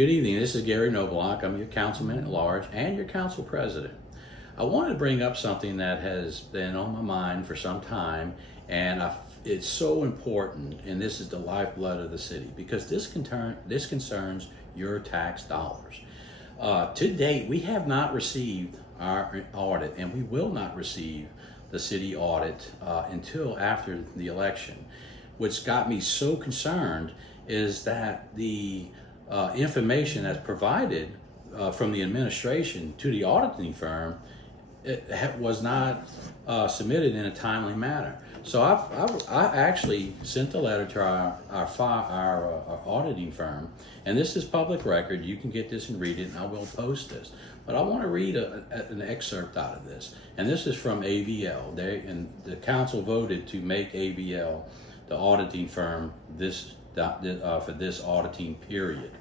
Good evening. This is Gary Noblock. I'm your councilman at large and your council president. I wanted to bring up something that has been on my mind for some time, and it's so important, and this is the lifeblood of the city because this concerns your tax dollars. To date, we have not received our audit, and we will not receive the city audit until after the election. What's got me so concerned is that the information that's provided from the administration to the auditing firm was not submitted in a timely manner. So I actually sent a letter to our auditing firm, and this is public record. You can get this and read it, and I will post this. But I want to read an excerpt out of this, and this is from AVL. The council voted to make AVL the auditing firm for this auditing period.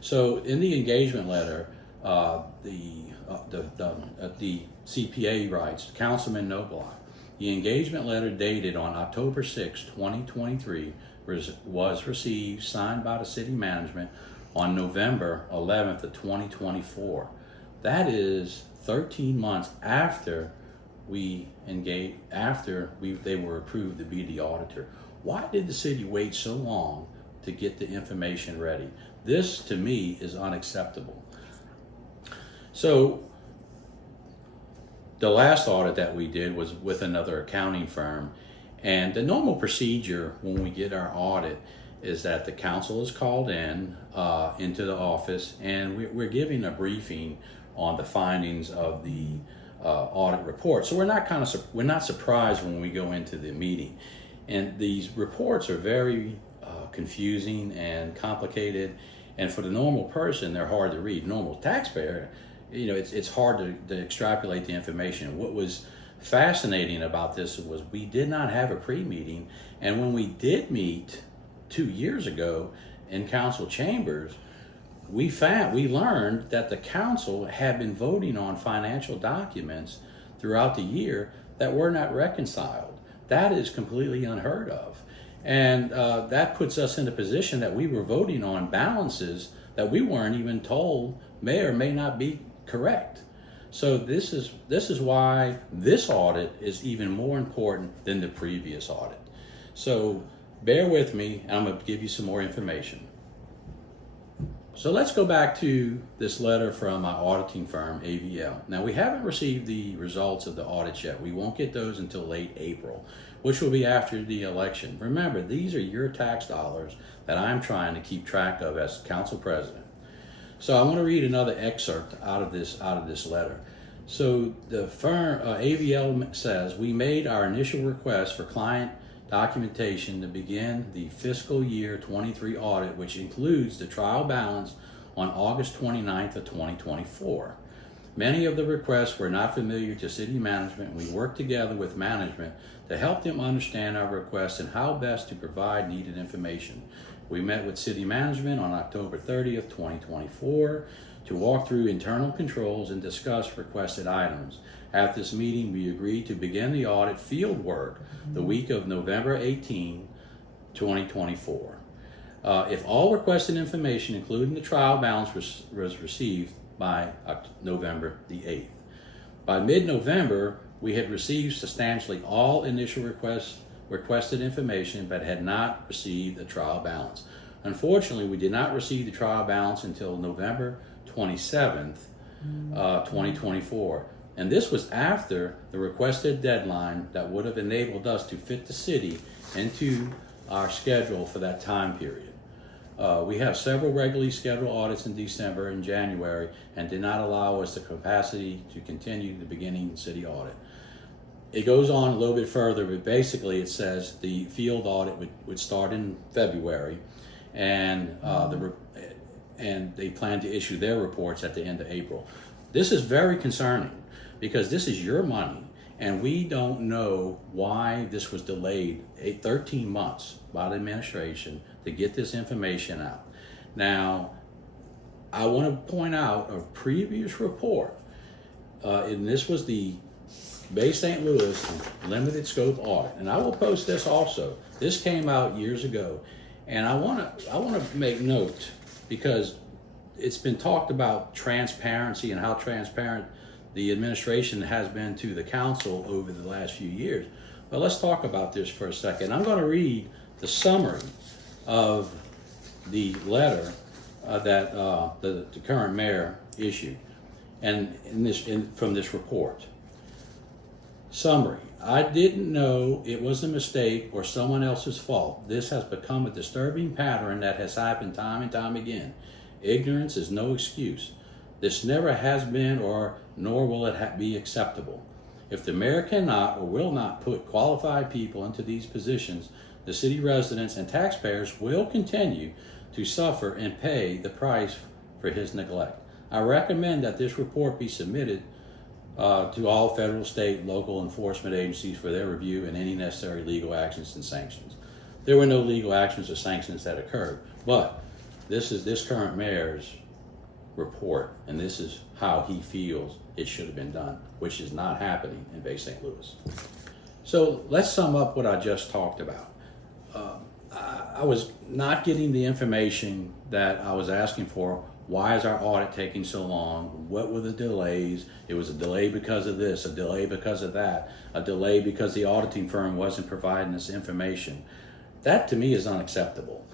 So in the engagement letter, the CPA writes, Councilman Noblock, the engagement letter dated on October 6, 2023 was received, signed by the city management on November 11th of 2024. That is 13 months after they were approved to be the auditor. Why did the city wait so long to get the information ready? This, to me, is unacceptable. So, the last audit that we did was with another accounting firm, and the normal procedure when we get our audit is that the council is called into the office, and we're giving a briefing on the findings of the audit report. So we're not surprised when we go into the meeting. And these reports are very confusing and complicated, and for the normal person, they're hard to read. Normal taxpayer, it's hard to extrapolate the information. What was fascinating about this was we did not have a pre-meeting, and when we did meet 2 years ago in council chambers, we learned that the council had been voting on financial documents throughout the year that were not reconciled. That is completely unheard of. And that puts us in a position that we were voting on balances that we weren't even told may or may not be correct. So this is why this audit is even more important than the previous audit. So bear with me, and I'm going to give you some more information. So let's go back to this letter from our auditing firm, AVL. Now, we haven't received the results of the audit yet. We won't get those until late April, which will be after the election. Remember, these are your tax dollars that I'm trying to keep track of as council president. So I want to read another excerpt out of this letter. So the firm, AVL says, we made our initial request for client documentation to begin the fiscal year 23 audit, which includes the trial balance on August 29th of 2024. Many of the requests were not familiar to city management, and we worked together with management to help them understand our requests and how best to provide needed information. We met with city management on October 30th, 2024 to walk through internal controls and discuss requested items. At this meeting, we agreed to begin the audit field work the week of November 18, 2024. If all requested information, including the trial balance, was received by November the 8th. By mid-November, we had received substantially all initial requested information, but had not received the trial balance. Unfortunately, we did not receive the trial balance until November 27th, 2024. And this was after the requested deadline that would have enabled us to fit the city into our schedule for that time period. We have several regularly scheduled audits in December and January, and did not allow us the capacity to continue the beginning city audit. It goes on a little bit further, but basically it says the field audit would start in February, and they plan to issue their reports at the end of April. This is very concerning because this is your money, and we don't know why this was delayed 13 months by the administration to get this information out. Now, I want to point out a previous report, and this was the Bay St. Louis limited scope audit, and I will post this also. This came out years ago, and I want to make note because it's been talked about transparency and how transparent the administration has been to the council over the last few years. But let's talk about this for a second. I'm going to read the summary of the letter that the current mayor issued, and from this report. Summary: I didn't know it was a mistake or someone else's fault. This has become a disturbing pattern that has happened time and time again. Ignorance is no excuse. This never has been nor will it be acceptable. If the mayor cannot or will not put qualified people into these positions, the city residents and taxpayers will continue to suffer and pay the price for his neglect. I recommend that this report be submitted to all federal, state, local enforcement agencies for their review and any necessary legal actions and sanctions. There were no legal actions or sanctions that occurred, but this is this current mayor's report, and this is how he feels it should have been done, which is not happening in Bay St. Louis. So let's sum up what I just talked about. I was not getting the information that I was asking for. Why is our audit taking so long? What were the delays? It was a delay because of this, a delay because of that, a delay because the auditing firm wasn't providing us information. That to me is unacceptable.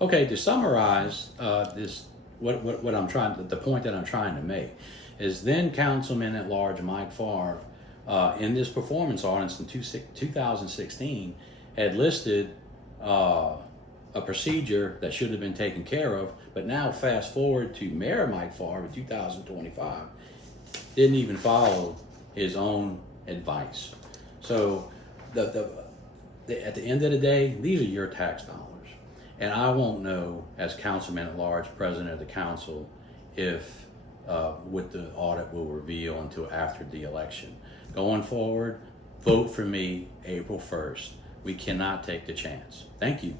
Okay, to summarize what I'm trying, the point that I'm trying to make is then Councilman at Large Mike Favre, in this performance audit in 2016, had listed a procedure that should have been taken care of, but now fast forward to Mayor Mike Favre in 2025, didn't even follow his own advice. So at the end of the day, these are your tax dollars. And I won't know, as Councilman at Large, President of the Council, if what the audit will reveal until after the election. Going forward, vote for me April 1st. We cannot take the chance. Thank you.